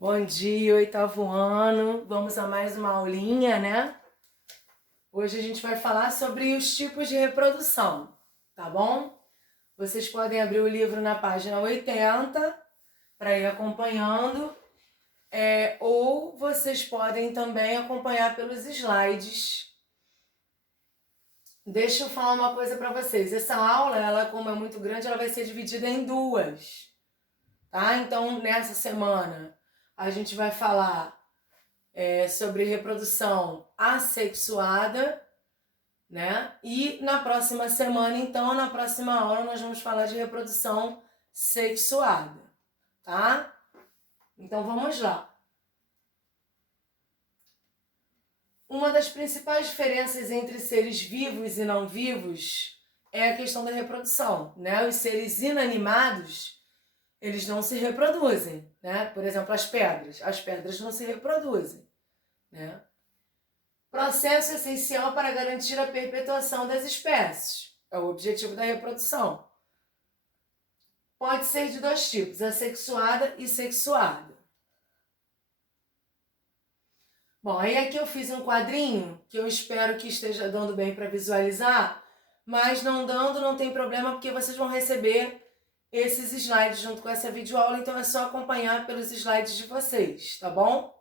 Bom dia, oitavo ano. Vamos a mais uma aulinha, né? Hoje a gente vai falar sobre os tipos de reprodução, tá bom? Vocês podem abrir o livro na página 80 para ir acompanhando, ou vocês podem também acompanhar pelos slides. Deixa eu falar uma coisa para vocês. Essa aula, ela como é muito grande, ela vai ser dividida em duas, tá? Então, nessa semana, a gente vai falar sobre reprodução assexuada, né? E na próxima semana, então, na próxima aula, nós vamos falar de reprodução sexuada, tá? Então, vamos lá. Uma das principais diferenças entre seres vivos e não vivos é a questão da reprodução, né? Os seres inanimados, eles não se reproduzem, né? Por exemplo, as pedras não se reproduzem, né? Processo essencial para garantir a perpetuação das espécies. É o objetivo da reprodução. Pode ser de dois tipos, assexuada e sexuada. Bom, aí aqui eu fiz um quadrinho que eu espero que esteja dando bem para visualizar, mas não dando não tem problema porque vocês vão receber esses slides junto com essa videoaula, então é só acompanhar pelos slides de vocês, tá bom?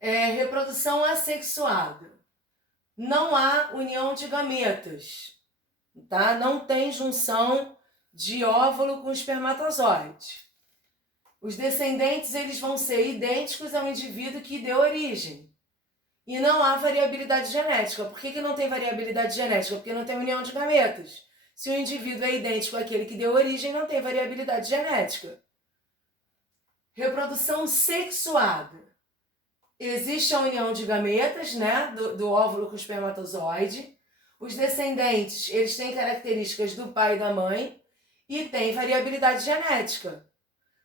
Reprodução assexuada. Não há união de gametas, tá? Não tem junção de óvulo com espermatozoide. Os descendentes eles vão ser idênticos ao indivíduo que deu origem. E não há variabilidade genética. Por que não tem variabilidade genética? Porque não tem união de gametas. Se o indivíduo é idêntico àquele que deu origem, não tem variabilidade genética. Reprodução sexuada. Existe a união de gametas, né, do óvulo com o espermatozoide. Os descendentes, eles têm características do pai e da mãe e tem variabilidade genética.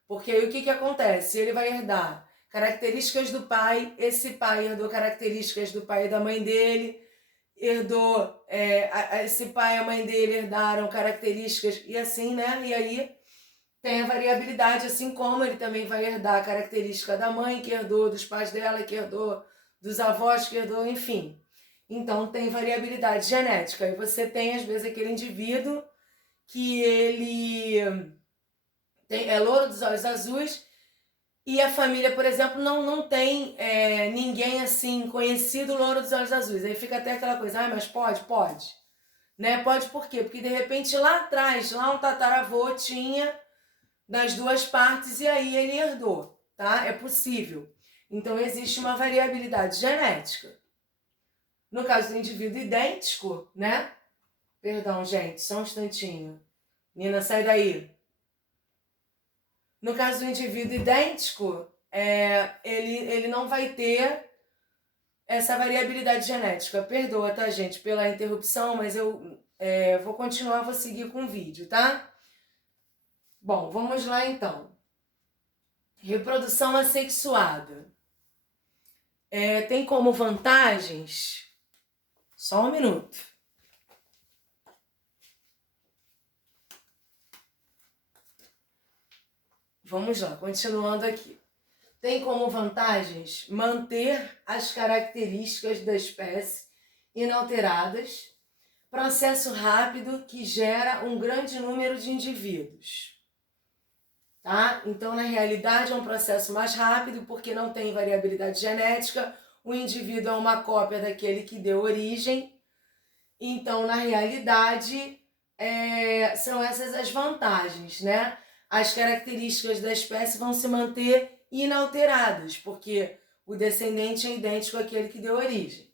Porque aí o que acontece? Ele vai herdar características do pai, esse pai herdou características do pai e da mãe dele, esse pai e a mãe dele herdaram características e assim, né? E aí tem a variabilidade, assim como ele também vai herdar a característica da mãe, que herdou dos pais dela, que herdou dos avós, que herdou, enfim. Então tem variabilidade genética. E você tem, às vezes, aquele indivíduo que ele é louro dos olhos azuis e a família, por exemplo, não tem ninguém assim conhecido louro dos olhos azuis. Aí fica até aquela coisa, mas pode? Pode. Né? Pode por quê? Porque de repente lá atrás, lá um tataravô tinha das duas partes e aí ele herdou, tá? É possível. Então existe uma variabilidade genética. No caso do indivíduo idêntico, né? Perdão, gente, só um instantinho. Nina, sai daí. No caso do indivíduo idêntico, ele não vai ter essa variabilidade genética. Perdoa, tá, gente, pela interrupção, mas eu vou continuar, vou seguir com o vídeo, tá? Bom, vamos lá então. Reprodução assexuada. Tem como vantagens... Só um minuto. Vamos lá, continuando aqui. Tem como vantagens manter as características da espécie inalteradas, processo rápido que gera um grande número de indivíduos. Tá? Então, na realidade, é um processo mais rápido porque não tem variabilidade genética, o indivíduo é uma cópia daquele que deu origem. Então, na realidade, são essas as vantagens, né? As características da espécie vão se manter inalteradas, porque o descendente é idêntico àquele que deu origem.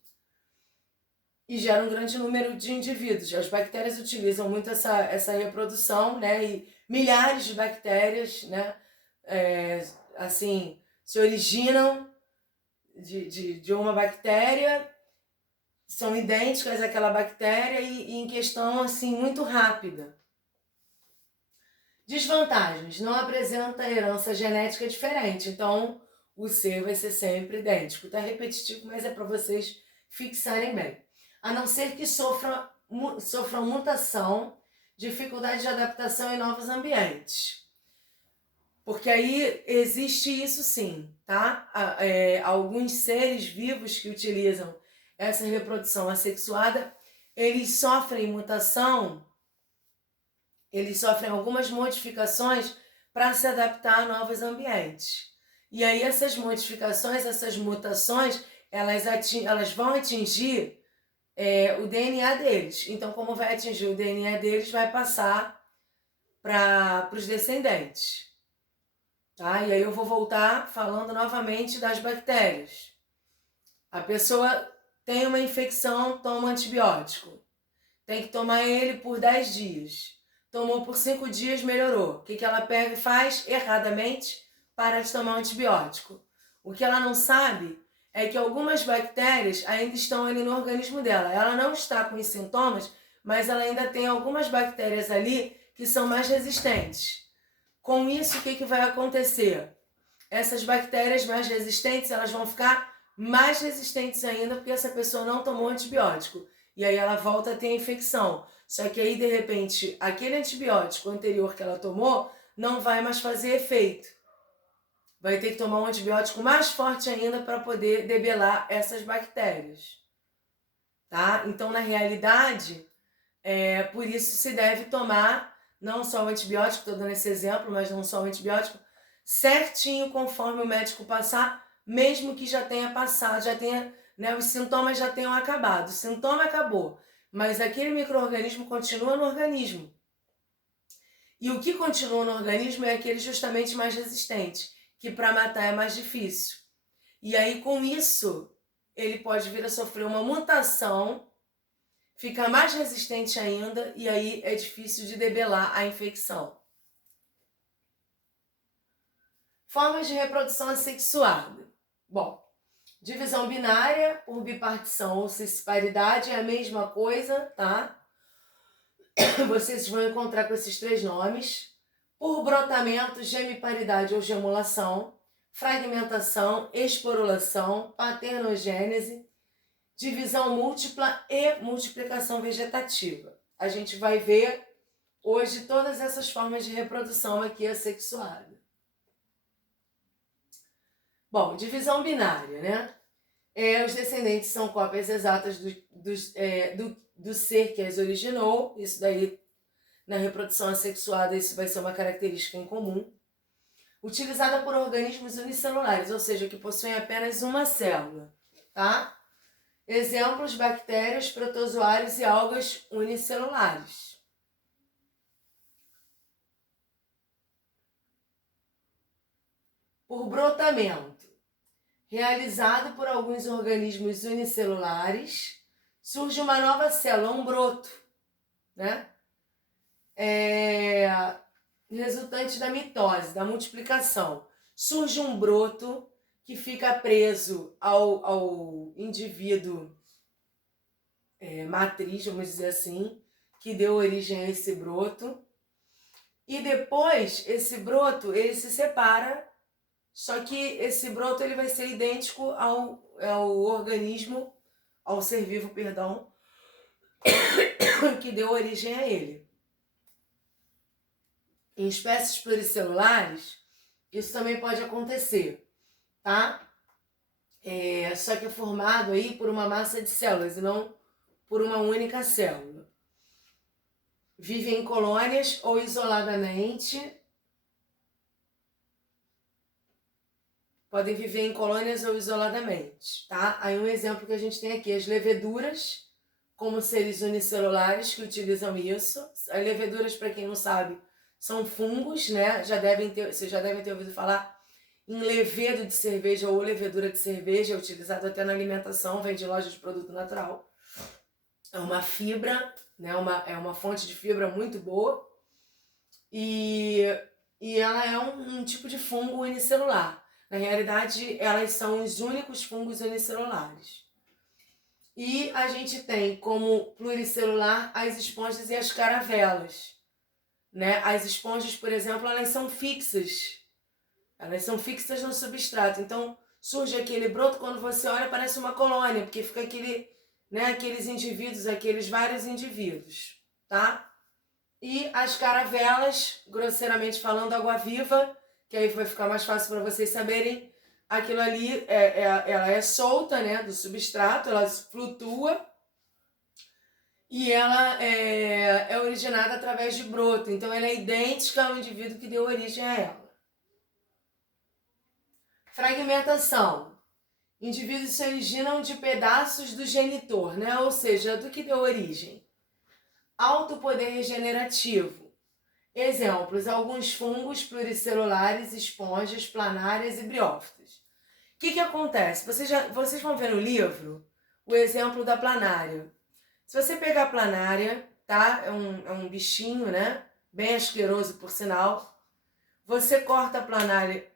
E gera um grande número de indivíduos. As bactérias utilizam muito essa reprodução, né? E milhares de bactérias, né? Se originam de uma bactéria, são idênticas àquela bactéria e em questão assim muito rápida. Desvantagens: não apresenta herança genética diferente, então o ser vai ser sempre idêntico. Tá repetitivo, mas é para vocês fixarem bem. A não ser que sofram mutação, dificuldade de adaptação em novos ambientes. Porque aí existe isso sim, tá? Alguns seres vivos que utilizam essa reprodução assexuada, eles sofrem mutação, eles sofrem algumas modificações para se adaptar a novos ambientes. E aí essas modificações, essas mutações, elas vão atingir o DNA deles. Então, como vai atingir o DNA deles, vai passar para os descendentes. Tá? E aí eu vou voltar falando novamente das bactérias. A pessoa tem uma infecção, toma antibiótico. Tem que tomar ele por 10 dias. Tomou por 5 dias, melhorou. O que ela pega e faz? Erradamente, para de tomar antibiótico. O que ela não sabe é que algumas bactérias ainda estão ali no organismo dela. Ela não está com os sintomas, mas ela ainda tem algumas bactérias ali que são mais resistentes. Com isso, o que vai acontecer? Essas bactérias mais resistentes, elas vão ficar mais resistentes ainda porque essa pessoa não tomou antibiótico. E aí ela volta a ter a infecção. Só que aí, de repente, aquele antibiótico anterior que ela tomou não vai mais fazer efeito. Vai ter que tomar um antibiótico mais forte ainda para poder debelar essas bactérias. Tá? Então, na realidade, por isso se deve tomar não só o antibiótico, estou dando esse exemplo, mas não só o antibiótico, certinho conforme o médico passar, mesmo que já tenha passado, já tenha, né, os sintomas já tenham acabado. O sintoma acabou, mas aquele micro-organismo continua no organismo. E o que continua no organismo é aquele justamente mais resistente, que para matar é mais difícil. E aí, com isso, ele pode vir a sofrer uma mutação, fica mais resistente ainda, e aí é difícil de debelar a infecção. Formas de reprodução assexuada. Bom, divisão binária por bipartição ou cisparidade é a mesma coisa, tá? Vocês vão encontrar com esses 3 nomes. Por brotamento, gemiparidade ou gemulação, fragmentação, esporulação, paternogênese, divisão múltipla e multiplicação vegetativa. A gente vai ver hoje todas essas formas de reprodução aqui assexuada. Bom, divisão binária, né? Os descendentes são cópias exatas do ser que as originou. Isso daí, na reprodução assexuada, isso vai ser uma característica em comum. Utilizada por organismos unicelulares, ou seja, que possuem apenas uma célula, tá? Exemplos: bactérias, protozoários e algas unicelulares. Por brotamento, realizado por alguns organismos unicelulares, surge uma nova célula, um broto, né? Resultante da mitose, da multiplicação. Surge um broto que fica preso ao indivíduo matriz, vamos dizer assim, que deu origem a esse broto. E depois, esse broto, ele se separa, só que esse broto ele vai ser idêntico ao organismo, ao ser vivo, perdão, que deu origem a ele. Em espécies pluricelulares, isso também pode acontecer, tá? Só que é formado aí por uma massa de células e não por uma única célula. Vivem em colônias ou isoladamente. Podem viver em colônias ou isoladamente, tá? Aí um exemplo que a gente tem aqui, as leveduras, como seres unicelulares que utilizam isso. As leveduras, para quem não sabe, são fungos, né? Vocês já devem ter ouvido falar em levedo de cerveja ou levedura de cerveja, é utilizado até na alimentação, vem de loja de produto natural. É uma fibra, né? É uma fonte de fibra muito boa e ela é um tipo de fungo unicelular. Na realidade, elas são os únicos fungos unicelulares. E a gente tem como pluricelular as esponjas e as caravelas, né? As esponjas, por exemplo, elas são fixas. Elas são fixas no substrato. Então, surge aquele broto, quando você olha, parece uma colônia, porque fica aqueles indivíduos, aqueles vários indivíduos, tá? E as caravelas, grosseiramente falando, água-viva, que aí vai ficar mais fácil para vocês saberem. Aquilo ali, ela é solta, né, do substrato, ela flutua e ela é originada através de broto. Então, ela é idêntica ao indivíduo que deu origem a ela. Fragmentação. Indivíduos se originam de pedaços do genitor, né? Ou seja, do que deu origem. Alto poder regenerativo. Exemplos, alguns fungos pluricelulares, esponjas, planárias e briófitas. O que acontece? Vocês vão ver no livro o exemplo da planária. Se você pegar a planária, tá? É um bichinho, né? Bem asqueroso, por sinal. Você corta a planária,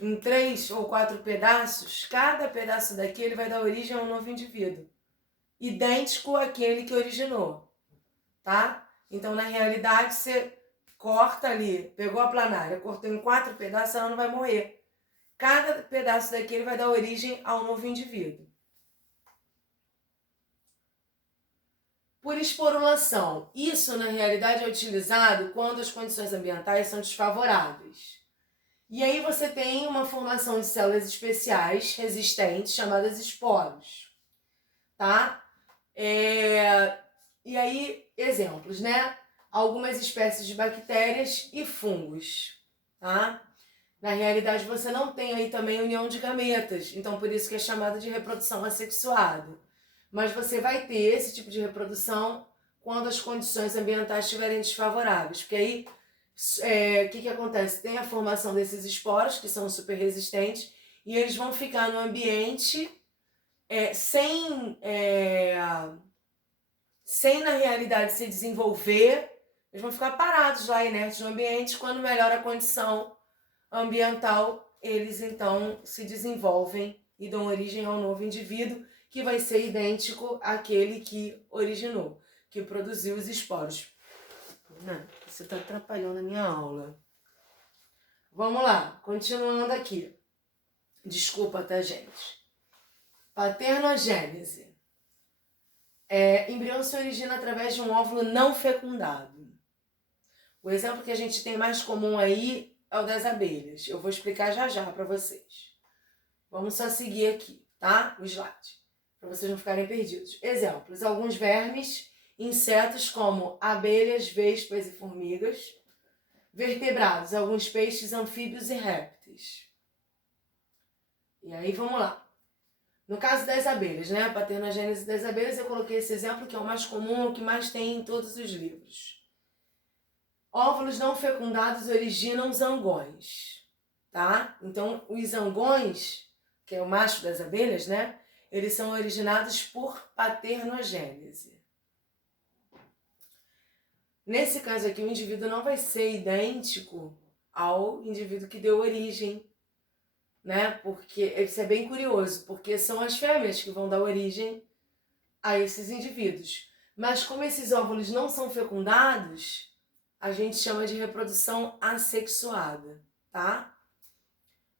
em 3 ou 4 pedaços. Cada pedaço daquele vai dar origem a um novo indivíduo, idêntico àquele que originou, tá? Então, na realidade, você corta ali, pegou a planária, cortou em 4 pedaços, ela não vai morrer. Cada pedaço daquele vai dar origem a um novo indivíduo. Por esporulação. Isso, na realidade, é utilizado quando as condições ambientais são desfavoráveis. E aí você tem uma formação de células especiais resistentes, chamadas esporos, tá? E aí, exemplos, né? Algumas espécies de bactérias e fungos, tá? Na realidade, você não tem aí também união de gametas, então por isso que é chamada de reprodução assexuada. Mas você vai ter esse tipo de reprodução quando as condições ambientais estiverem desfavoráveis, porque aí o que acontece? Tem a formação desses esporos, que são super resistentes, e eles vão ficar no ambiente sem na realidade se desenvolver, eles vão ficar parados lá, inertes no ambiente. Quando melhora a condição ambiental, eles então se desenvolvem e dão origem a um novo indivíduo que vai ser idêntico àquele que originou, que produziu os esporos. Não, você está atrapalhando a minha aula. Vamos lá, continuando aqui. Desculpa, tá, gente? Paternogênese. Embrião se origina através de um óvulo não fecundado. O exemplo que a gente tem mais comum aí é o das abelhas. Eu vou explicar já para vocês. Vamos só seguir aqui, tá? O slide, para vocês não ficarem perdidos. Exemplos, alguns vermes, insetos como abelhas, vespas e formigas. Vertebrados, alguns peixes, anfíbios e répteis. E aí, vamos lá. No caso das abelhas, né? A paternogênese das abelhas, eu coloquei esse exemplo que é o mais comum, o que mais tem em todos os livros. Óvulos não fecundados originam zangões, tá? Então, os zangões, que é o macho das abelhas, né? Eles são originados por paternogênese. Nesse caso aqui, o indivíduo não vai ser idêntico ao indivíduo que deu origem, né? Porque isso é bem curioso, porque são as fêmeas que vão dar origem a esses indivíduos. Mas como esses óvulos não são fecundados, a gente chama de reprodução assexuada, tá?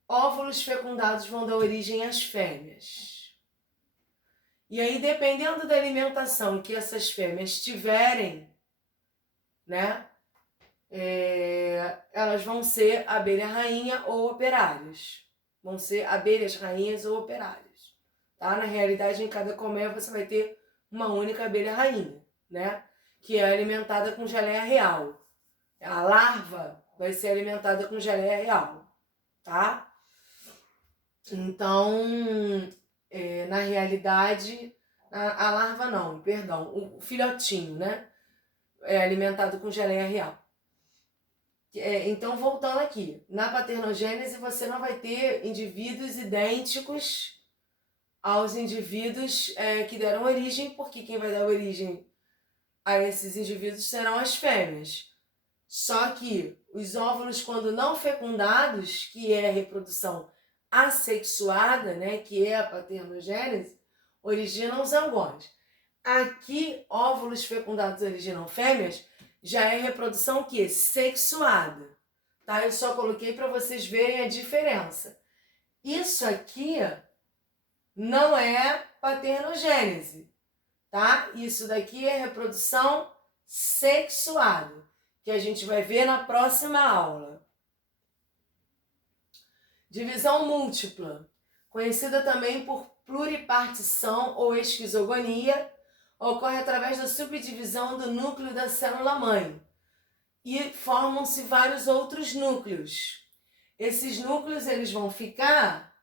Óvulos fecundados vão dar origem às fêmeas. E aí, dependendo da alimentação que essas fêmeas tiverem, né? Elas vão ser abelha rainha ou operárias. Vão ser abelhas rainhas ou operárias. Tá? Na realidade, em cada colmeia você vai ter uma única abelha rainha, né? Que é alimentada com geleia real. A larva vai ser alimentada com geleia real, tá? Então, na realidade, a larva não, perdão, o filhotinho, né? É alimentado com geleia real. Então, voltando aqui, na paternogênese você não vai ter indivíduos idênticos aos indivíduos que deram origem, porque quem vai dar origem a esses indivíduos serão as fêmeas. Só que os óvulos, quando não fecundados, que é a reprodução assexuada, né, que é a paternogênese, originam zangões. Aqui, óvulos fecundados originam fêmeas, já é reprodução que? Sexuada. Tá? Eu só coloquei para vocês verem a diferença. Isso aqui não é paternogênese, tá? Isso daqui é reprodução sexuada, que a gente vai ver na próxima aula. Divisão múltipla, conhecida também por pluripartição ou esquizogonia, ocorre através da subdivisão do núcleo da célula-mãe e formam-se vários outros núcleos. Esses núcleos eles vão ficar,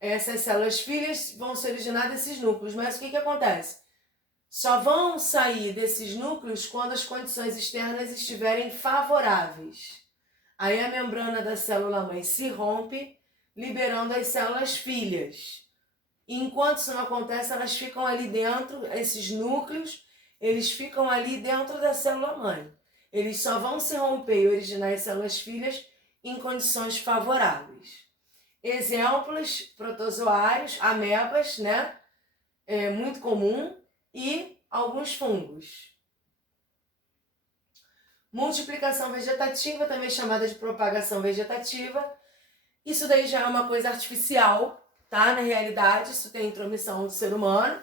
essas células filhas vão se originar desses núcleos, mas o que acontece? Só vão sair desses núcleos quando as condições externas estiverem favoráveis. Aí a membrana da célula-mãe se rompe, liberando as células filhas. E enquanto isso não acontece, elas ficam ali dentro, esses núcleos, eles ficam ali dentro da célula-mãe. Eles só vão se romper e originar as células filhas em condições favoráveis. Exemplos, protozoários, amebas, né? É muito comum, e alguns fungos. Multiplicação vegetativa, também chamada de propagação vegetativa. Isso daí já é uma coisa artificial, tá? Na realidade, isso tem intromissão do ser humano.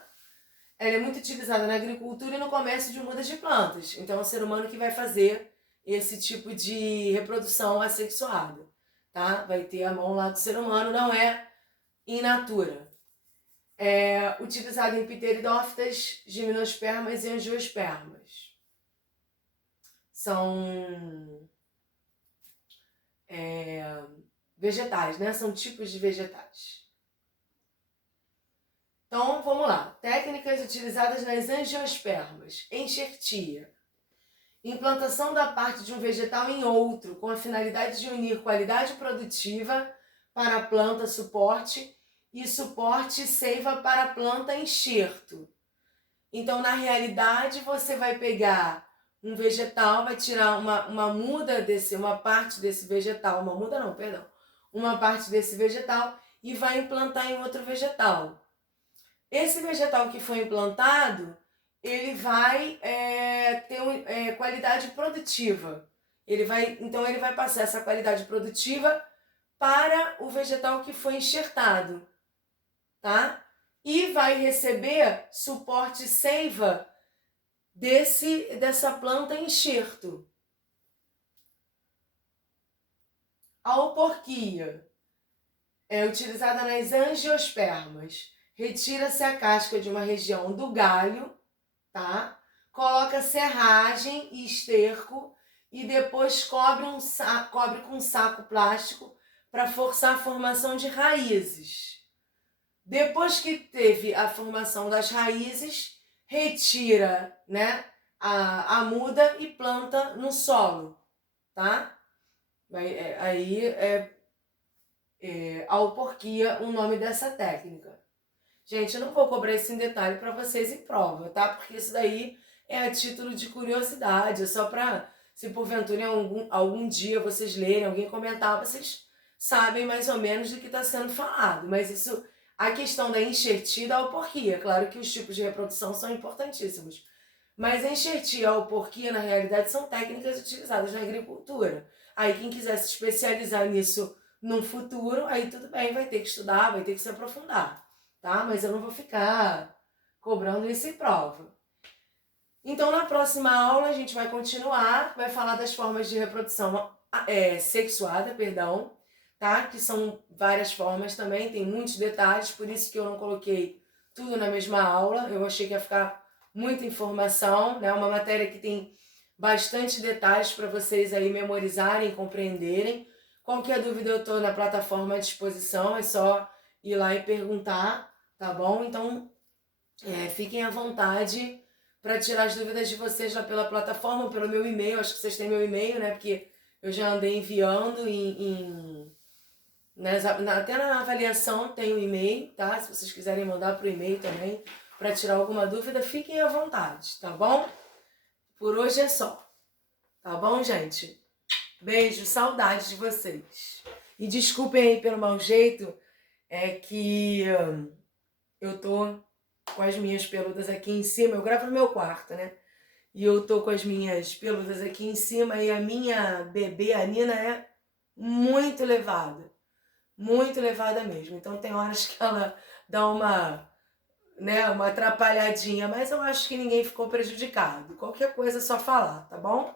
Ela é muito utilizada na agricultura e no comércio de mudas de plantas. Então é o ser humano que vai fazer esse tipo de reprodução assexuada, tá? Vai ter a mão lá do ser humano, não é in natura. É utilizado em pteridófitas, gimnospermas e angiospermas. São vegetais, né? São tipos de vegetais. Então, vamos lá. Técnicas utilizadas nas angiospermas. Enxertia. Implantação da parte de um vegetal em outro, com a finalidade de unir qualidade produtiva para a planta suporte e suporte seiva para a planta enxerto. Então, na realidade, você vai pegar um vegetal, vai tirar uma muda uma parte desse vegetal, uma parte desse vegetal e vai implantar em outro vegetal. Esse vegetal que foi implantado, ele vai ter qualidade produtiva. Então ele vai passar essa qualidade produtiva para o vegetal que foi enxertado, tá? E vai receber suporte seiva dessa planta enxerto. A auporquia é utilizada nas angiospermas. Retira-se a casca de uma região do galho, tá? Coloca serragem e esterco e depois cobre com um saco plástico para forçar a formação de raízes. Depois que teve a formação das raízes, retira, né, a muda e planta no solo, tá? Aí auporquia o nome dessa técnica. Gente, eu não vou cobrar isso em detalhe para vocês em prova, tá? Porque isso daí é a título de curiosidade, é só para, se porventura em algum dia vocês lerem, alguém comentar, vocês sabem mais ou menos do que está sendo falado. Mas isso, a questão da enxertia e da auporquia, claro que os tipos de reprodução são importantíssimos. Mas a enxertia e a auporquia, na realidade, são técnicas utilizadas na agricultura. Aí quem quiser se especializar nisso no futuro, aí tudo bem, vai ter que estudar, vai ter que se aprofundar, tá? Mas eu não vou ficar cobrando isso em prova. Então, na próxima aula, a gente vai continuar, vai falar das formas de reprodução sexuada, tá? Que são várias formas também, tem muitos detalhes, por isso que eu não coloquei tudo na mesma aula. Eu achei que ia ficar muita informação, né? Uma matéria que tem bastante detalhes para vocês aí memorizarem, compreenderem. Qualquer dúvida eu estou na plataforma à disposição, é só ir lá e perguntar, tá bom? Então, fiquem à vontade para tirar as dúvidas de vocês lá pela plataforma, pelo meu e-mail. Acho que vocês têm meu e-mail, né? Porque eu já andei enviando até na avaliação tem o e-mail, tá? Se vocês quiserem mandar pro e-mail também para tirar alguma dúvida, fiquem à vontade, tá bom? Por hoje é só, tá bom, gente? Beijo, saudade de vocês. E desculpem aí pelo mau jeito, é que eu tô com as minhas peludas aqui em cima. Eu gravo no meu quarto, né? E eu tô com as minhas peludas aqui em cima e a minha bebê, a Nina, é muito levada mesmo. Então tem horas que ela dá uma atrapalhadinha, mas eu acho que ninguém ficou prejudicado. Qualquer coisa é só falar, tá bom?